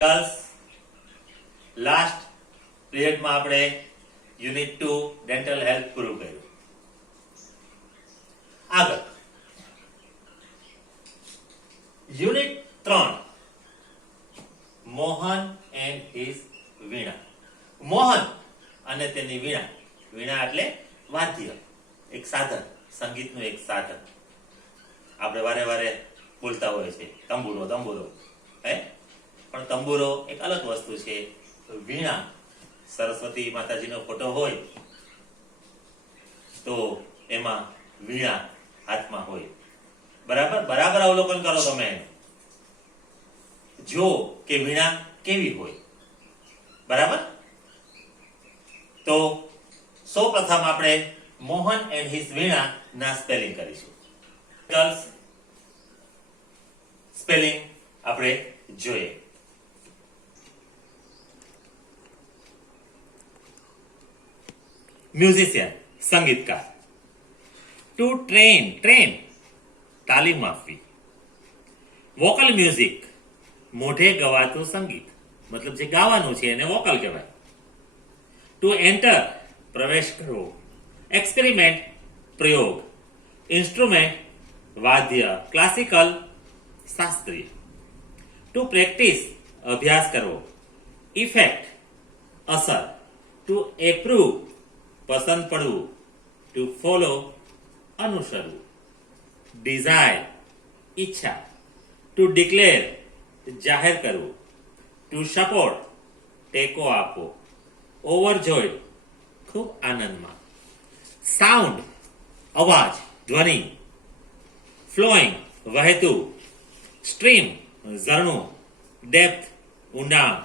Girls last period में આપણે unit 2 dental health પૂરું કર્યું. આગળ યુનિટ 3 મોહન એન્ડ હિઝ વીણા. મોહન અને તેની વીણા. વીણા એટલે વાદ્ય, એક સાધન, સંગીતનું એક સાધન. આપણે વારે વારે બોલતા હોય છે તંબુરો તંબુરો, હે, પણ તંબુરો એક અલગ વસ્તુ છે. વીણા, સરસ્વતી માતાજીનો ફોટો હોય તો એમાં વીણા હાથમાં હોય. બરાબર બરાબર અવલોકન કરો તમે, જો કે વીણા કેવી હોય. બરાબર. તો સૌ પ્રથમ આપણે મોહન એન્ડ હિઝ વીણા ના સ્પેલિંગ કરીશું. ગર્લ્સ સ્પેલિંગ આપણે જોઈએ. म्यूजिशियन संगीतकार. टू ट्रेन ट्रेन तालीम आपवी. वोकल म्यूजिक मोढे गवातुं संगीत, मतलब जे गावानुं छे एने वोकल कहेवाय. टू एंटर प्रवेश करवो. एक्सपेरिमेंट प्रयोग. इंस्ट्रुमेंट वाद्य क्लासिकल शास्त्रीय. टू प्रेक्टिस अभ्यास करवो. इफेक्ट असर. टू एप्रूव पसंद पड़વું. टू फॉलो अनुसरવું. डिजायर इच्छा. टू डिक्लेर जाहिर करવું. टू सपोर्ट टेको आपो. ओवरजॉयड खूब आनंदમાં. साउंड अवाज ध्वनि. फ्लोइंग વહેતું. स्ट्रीम ઝરણું. डेप्थ ઊંડાણ.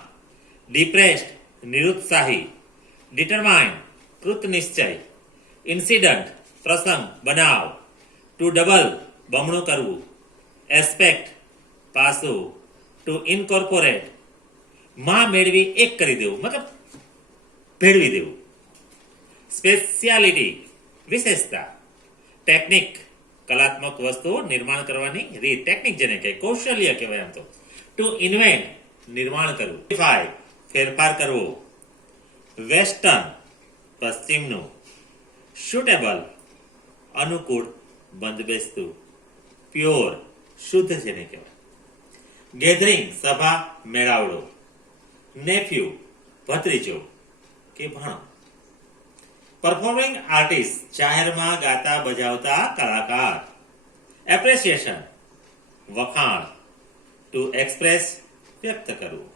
डिप्रेस्ड निरुत्साही. डिटरमाइंड कृत निश्चय. इंसिडेंट प्रसंग बनाव. टू डबल बमणो करवू. एस्पेक्ट पासो. टू इनकॉर्पोरेट માં મેળવી એક કરી દેવું, મતલબ ભેળવી દેવું. સ્પેશિયાલિટી વિશેષતા. ટેકનિક કલાત્મક વસ્તુઓ નિર્માણ કરવાની રીત, ટેકનિક જેને કહે, કૌશલ્ય કહેવાય આમ તો. ટુ ઇન્વેન્ટ નિર્માણ કરવું. ફેરફાર કરવો. વેસ્ટર્ન પશ્ચિમનું. સુટેબલ અનુકૂળ બંધબેસતું. પ્યોર શુદ્ધ જેને કહેવાય. ગેધરિંગ સભા મેળાવડો. નેફ્યુ ભત્રીજો કે ભાણો. પરફોર્મિંગ આર્ટિસ્ટ જાહેરમાં ગાતા બજાવતા કલાકાર. એપ્રિસિએશન વખાણ. ટુ એક્સપ્રેસ વ્યક્ત કરવું.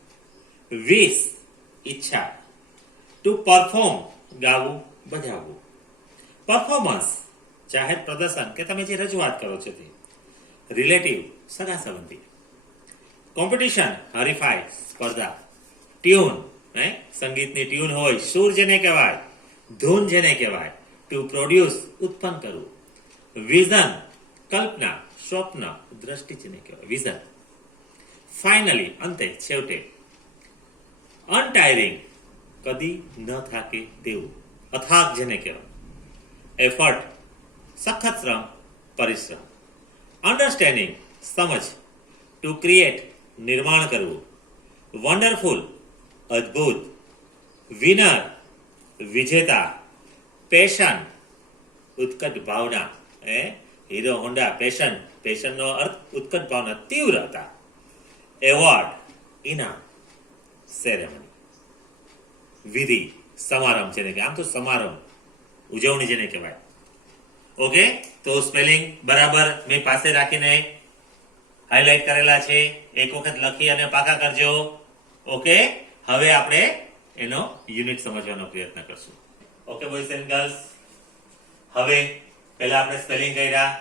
વિશ ઈચ્છા. ટુ પરફોર્મ ગાવું બજાવવું. પરફોર્મન્સ જાહેર પ્રદર્શન કે તમે જે રજૂઆત કરો છો તે. રિલેટિવ સગા સંબંધી. કોમ્પિટિશન હરીફાઈ સ્પર્ધા. ટ્યુન સંગીતની ટ્યુન હોય, સુર જેને કહેવાય, ધૂન જેને કહેવાય. ટુ પ્રોડ્યુસ ઉત્પન્ન કરવું. વિઝન કલ્પના, સ્વપ્ન, દ્રષ્ટિ જેને કહેવાય વિઝન. ફાઇનલી અંતે છેવટે. અનટાયરિંગ કદી ન થાકે તેવું, અથાગ જેને કહેવાય. એફર્ટ સખત શ્રમ, પરિશ્રમ. અન્ડરસ્ટેન્ડિંગ સમજ. ટુ ક્રિએટ નિર્માણ કરવું. વન્ડરફુલ અદ્ભુત. વિનર વિજેતા. પેશન ઉત્કટ ભાવના. હીરો હોન્ડા પેશન, પેશનનો અર્થ ઉત્કટ ભાવના, તીવ્રતા. એવોર્ડ ઇનામ. સેરેમની વિધિ સમારંભ જેને કે, આમ તો સમારંભ ઉજવણી જેને કહેવાય. ઓકે, તો સ્પેલિંગ બરાબર મેં પાસે રાખીને હાઇલાઇટ કરેલા છે. એક વખત લખી અને પાકા કરજો. ઓકે, હવે આપણે એનો યુનિટ સમજવાનો પ્રયત્ન કરશું. ઓકે બોયઝ એન્ડ ગર્લ્સ, હવે પહેલા આપણે સ્પેલિંગ કર્યા,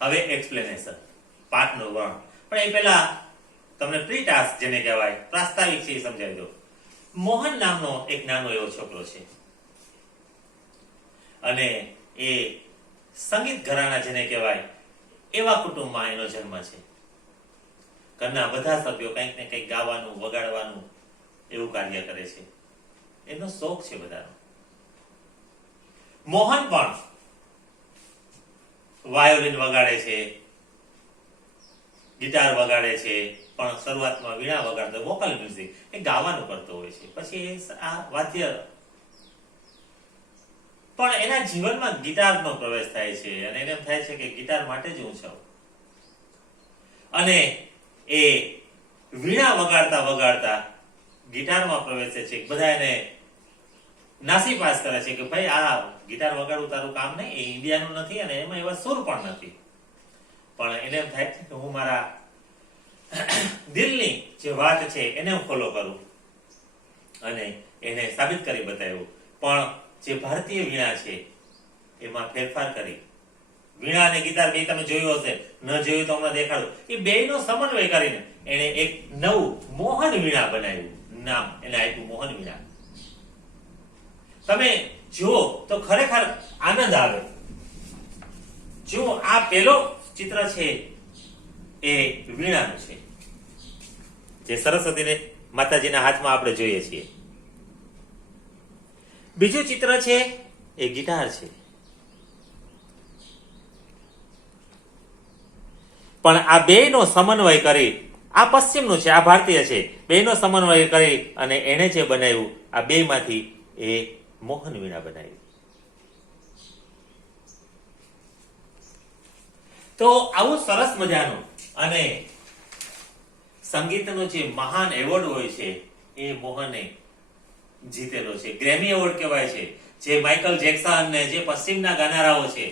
હવે એક્સપ્લેનેશન, પાઠનું વર્ણન. પણ એ પહેલા તમને પ્રી ટાસ્ક જેને કહેવાય, પ્રાસ્તાવિક છે એ સમજાવી દો. મોહન નામનો એક નાનો એવો છોકરો છે અને એ સંગીત ઘરાણા જેને કહેવાય એવા કુટુંબમાં એનો જન્મ છે. ઘરના બધા સભ્યો કંઈક ને કંઈક ગાવાનું, વગાડવાનું એવું કાર્ય કરે છે. એનો શોખ છે બધાનો. મોહન પણ વાયોલિન વગાડે છે, ગિટાર વગાડે છે, પણ શરૂઆતમાં વીણા વગાડતો વોકલ મ્યુઝિક એ ગાવાનું કરતો હોય છે, પછી આ વાદ્ય પણ એના જીવનમાં ગિટારનો પ્રવેશ થાય છે અને એને એમ થાય છે કે ગિટાર માટે જ હું છું. અને એ વીણા વગાડતા વગાડતા ગિટારમાં પ્રવેશે છે. બધા એને નાસી પાસ કરે છે કે ભાઈ આ ગિટાર વગાડવું તારું કામ નહીં, એ ઇન્ડિયાનું નથી અને એમાં એવા સુર પણ નથી. પણ એને એમ થાય છે કે હું મારા દિલની જે વાત છે એને હું ફોલો કરું અને એને સાબિત કરી બતાવ્યું. પણ જે ભારતીય વીણા છે એમાં ફેરફાર કરી, વીણા અને ગિટાર બે તમે જોયું હશે, ન જોયું તો હમણાં દેખાડું, એ બેયનો સમન્વય કરીને એને એક નવું મોહન વીણા બનાવ્યું. નામ એને આપ્યું મોહન વીણા. તમે જુઓ તો ખરેખર આનંદ આવે. જો આ પેલો ચિત્ર છે એ વીણાનું છે, જે સરસ્વતીને માતાજીના હાથમાં આપણે જોઈએ છીએ. બીજું ચિત્ર છે એ ગિટાર છે. પણ આ બેયનો સમન્વય કરી, આ પશ્ચિમનું છે, આ ભારતીય છે, બેયનો સમન્વય કરી અને એને જે બનાવ્યું, આ બેયમાંથી એ મોહન વીણા બનાવી. તો આવું સરસ મજાનું અને સંગીતનો જે મહાન એવોર્ડ હોય છે એ મોહને જીતેલો છે. ગ્રેમી એવોર્ડ કહેવાય છે, જે માઇકલ જેક્સન ને જે પશ્ચિમના ગાનારાઓ છે,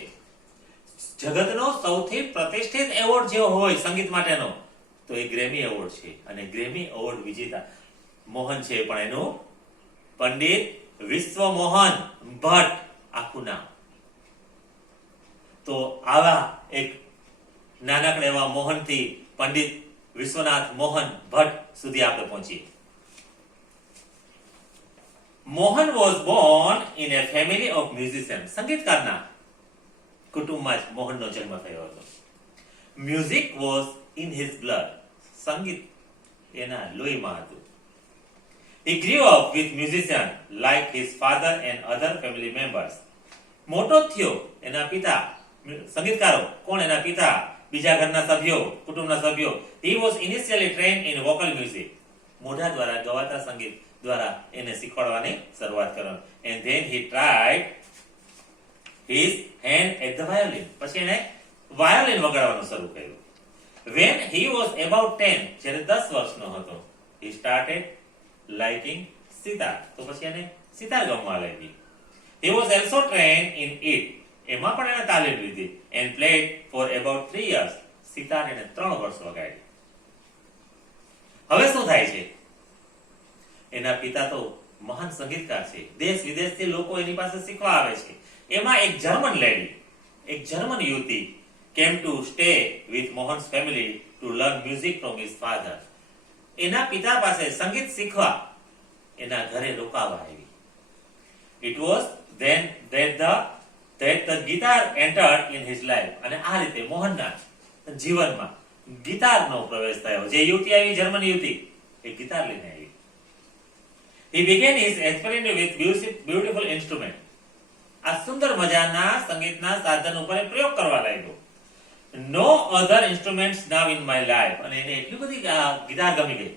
જગતનો સૌથી પ્રતિષ્ઠિત એવોર્ડ જે હોય સંગીત માટેનો તો એ ગ્રેમી એવોર્ડ છે. અને ગ્રેમી એવોર્ડ વિજેતા મોહન છે, પણ એનું પંડિત વિશ્વમોહન ભટ્ટ આખું નામ. તો આવા એક નાનકડા એવા મોહનથી પંડિત વિશ્વનાથ મોહન ભટ્ટ સુધી આપણે પહોંચીએ. Mohan was born in a family of musicians. સંગીતકારના કુટુંબમાં જ મોહનનો જન્મ થયો હતો. Music was in his blood. સંગીત એના લોહીમાં હતું. He grew up with musicians like his father and other family members. મોટો થયો એના પિતા સંગીતકારો. કોણ? એના પિતા, બીજા ઘરના સભ્યો, કુટુંબના સભ્યો. He was initially trained in vocal music. મોઢા દ્વારા ગવાતા સંગીત દ્વારા એને શીખવાડવાની શરૂઆત કરી. And then he tried his hand at the violin. પછી એને વાયોલિન વગાડવાનું શરૂ કર્યું. When he was about 10, જ્યારે 10 વર્ષનો હતો, he started liking sitar. તો પછી એને સિતાર ગમવા લાગી. He was also trained in it. એમાં પણ એને તાલીમ લીધી and played for about 3 years. Sitar એને 3 વર્ષ વગાડી. હવે શું થાય છે? એના પિતા તો મહાન સંગીતકાર છે, દેશ વિદેશથી લોકો એની પાસે શીખવા આવે છે. એમાં એક જર્મન લેડી, એક જર્મન યુવતી came to stay with Mohan's family to learn music from his father. એના પિતા પાસે સંગીત શીખવા એના ઘરે રોકાવા આવી. It was then that the guitar entered in his life. અને આ રીતે મોહનના જીવનમાં ગિટારનો પ્રવેશ થયો. જે યુવતી આવી, જર્મન યુવતી, એ ગિટાર લઈને આવી. He began his experiment with beautiful instrument. આ સુંદર મજાના સંગીતના સાધન ઉપર પ્રયોગ કરવા લાગ્યો. No other instruments now in my life. અને એને એટલી બધી ગિટાર ગમી ગઈ,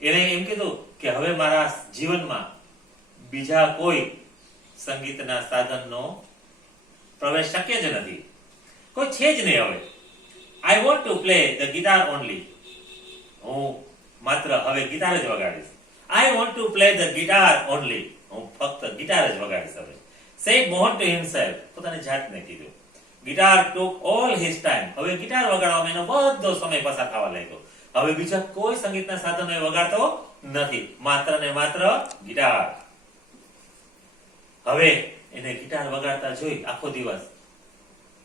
એને એમ કીધું કે હવે મારા જીવનમાં બીજા કોઈ સંગીતના સાધનનો પ્રવેશ શક્ય જ નથી, કોઈ છે જ નહીં. હવે I want to play the guitar only. હું માત્ર હવે ગિટાર જ વગાડીશ. I want to play the guitar only. હું ફક્ત ગિટાર જ વગાડીશ હવે. Said Mohan to himself. પોતાની જાતને કીધું. Guitar took all his time. હવે ગિટાર વગાડવામાં એનો બધો સમય પસાર થવા લાગ્યો. હવે બીજા કોઈ સંગીતના સાધનો એ વગાડતો નથી, માત્ર ને માત્ર ગિટાર. હવે એને ગિટાર વગાડતા જોઈ આખો દિવસ,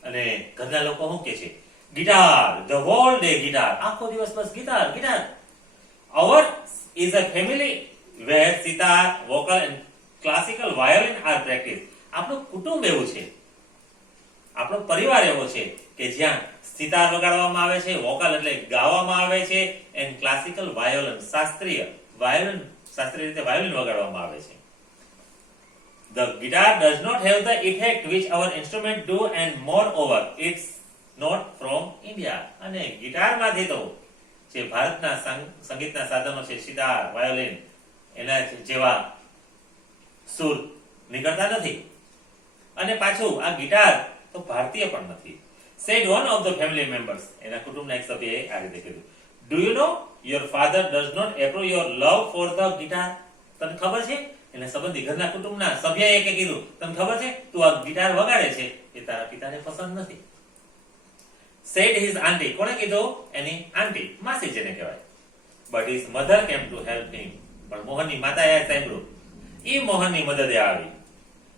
અને ઘરના લોકો શું કે છે? Guitar, the whole day guitar, આખો દિવસ બસ guitar guitar. Our is a family where sitar, vocal and classical violin are practiced. આપણું કુટુંબ એવું છે, આપણો પરિવાર એવો છે કે જ્યાં સિતાર વગાડવામાં આવે છે, વોકલ એટલે ગાવામાં આવે છે, એન્ડ ક્લાસિકલ વાયોલિન, શાસ્ત્રીય રીતે વાયોલિન વગાડવામાં આવે છે. The guitar does not have the effect which our instrument do, and moreover it's not from India. અને ગિટારમાંથી તો જે ભારતના સંગીતના સાધનો છે, સિતાર, વાયોલિન, એના જેવા સુર નીકળતા નથી. અને પાછું આ ગિટાર તો ભારતીય પણ નથી. said one of the family members, એના કુટુંબના એક સભ્યએ આ રીતે કીધું, do you know your father does not approve your love for the guitar? તને ખબર છે? એટલે સંબંધી ઘરના કુટુંબના સભ્યએ કે કીધું, તને ખબર છે તું આ ગિટાર વગાડે છે એ તારા પિતાને પસંદ નથી. said his auntie, કોણે કીધું? એની આંટી, માસી જેને કહેવાય. but his mother came to help him, પણ મોહનની માતાએ સાંભળ્યું, એ મોહનની મદદે આવી.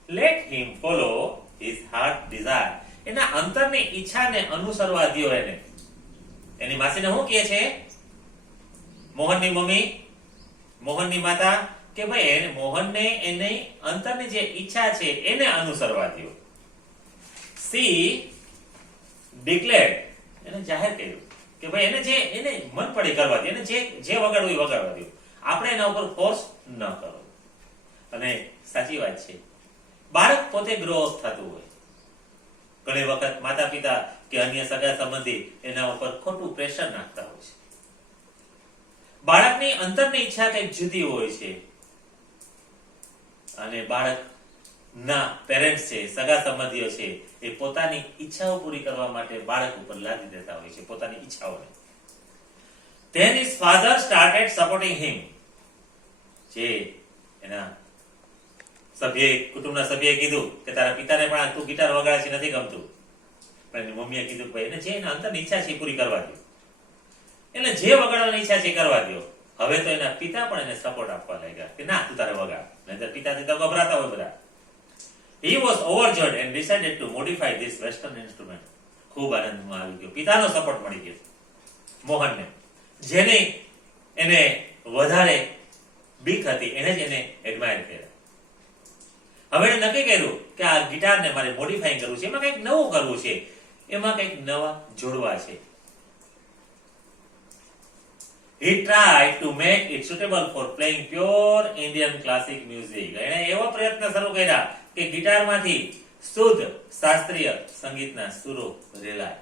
let him follow his heart desire, એના અંતરની ઈચ્છાને અનુસરવા દ્યો એને. એની માસીને શું કહે છે મોહનની મમ્મી, મોહનની માતા, કે ભાઈ મોહનને એની અંતરની જે ઈચ્છા છે એને અનુસરવા દ્યો. she declared, એને જાહેર કર્યું કે ભાઈ એને મન પડે કરવા દે, એને જે વગાડવું એ વગાડવા દો, આપણે એના ઉપર ફોર્સ ન કરો. અને સાચી વાત છે, બાળક પોતે ગ્રો અપ થતું હોય, ઘણી વખત માતા પિતા કે અન્ય સગા સંબંધી એના ઉપર ખોટું પ્રેશર નાખતા હોય છે. બાળકની અંતરની ઈચ્છા કંઈક જુદી હોય છે અને બાળકના પેરેન્ટ્સ છે, સગા સંબંધીઓ છે, એ પોતાની ઈચ્છાઓ પૂરી કરવા માટે બાળક ઉપર લાદી દેતા હોય છે, પોતાની ઈચ્છાઓને. then his father started supporting him, જે એના કુટુંબના સભ્યએ કીધું કે તારા પિતાને પણ તું ગિટાર વગાડે છે નથી ગમતું, પણ એની મમ્મીએ કીધું ભાઈ એને જે એના અંતરની ઈચ્છા છે પૂરી કરવા દો, એટલે જે વગાડવાની ઈચ્છા છે કરવા દો. હવે તો એના પિતા પણ એને સપોર્ટ આપવા લાગ્યા કે ના તું તારે વગાડ, નહીંતર પિતાથી તો ગભરાતા હોય બધા. he was overjoyed and decided to modify this western instrument. ખૂબ આનંદમાં આવી ગયો, પિતાનો સપોર્ટ મળી ગયો મોહનને, જેને એને વધારે બીક હતી એને જ એને એડમાયર કર્યા. હવે એને નક્કી કર્યું કે આ ગિટારને મારે મોડિફાઈંગ કરવું છે, એમાં કંઈક નવું કરવું છે, એમાં કંઈક નવા જોડવા છે. he tried to make it suitable for playing pure Indian classic music. એણે એવો પ્રયત્ન શરૂ કર્યા કે ગિટારમાંથી શુદ્ધ શાસ્ત્રીય સંગીતના સુરો રેલાય.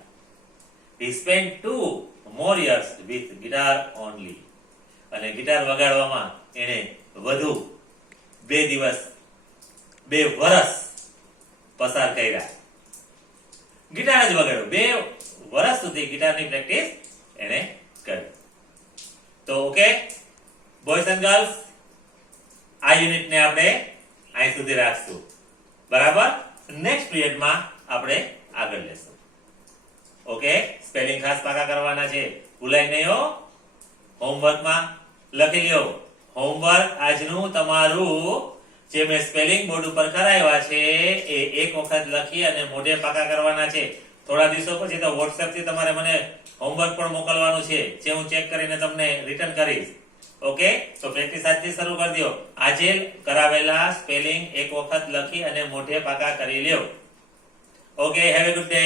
he spent 2 more years with guitar only. અને ગિટાર વગાડવામાં એણે વધુ 2 વર્ષ પસાર કર્યા. ગિટાર જ વગાડ્યો, 2 વર્ષ સુધી ગિટારની પ્રેક્ટિસ એણે કરી. તો ઓકે બોયઝ એન્ડ ગર્લ્સ, આ યુનિટને આપણે અહીં સુધી રાખશું, બરાબર? નેક્સ્ટ પીરિયડમાં આપણે આગળ લેશું. ઓકે, સ્પેલિંગ ખાસ પાકા કરવાના છે, ભૂલાય નહીં હો. હોમવર્કમાં લખી લ્યો. હોમવર્ક આજનું તમારું જે મેં સ્પેલિંગ બોર્ડ ઉપર કરાવ્યા છે એ એક વખત લખી અને મોઢે પાકા કરવાના છે. થોડા દિવસો પછી તો WhatsApp થી તમારે મને હોમવર્ક પણ મોકલવાનું છે, જે હું ચેક કરીને તમને રિટર્ન કરીશ. ઓકે, તો પ્રેક્ટિસ આજથી શરૂ કરી દો. આજે કરાવેલા સ્પેલિંગ એક વખત લખી અને મોઢે પાકા કરી લ્યો. Okay, have a good day.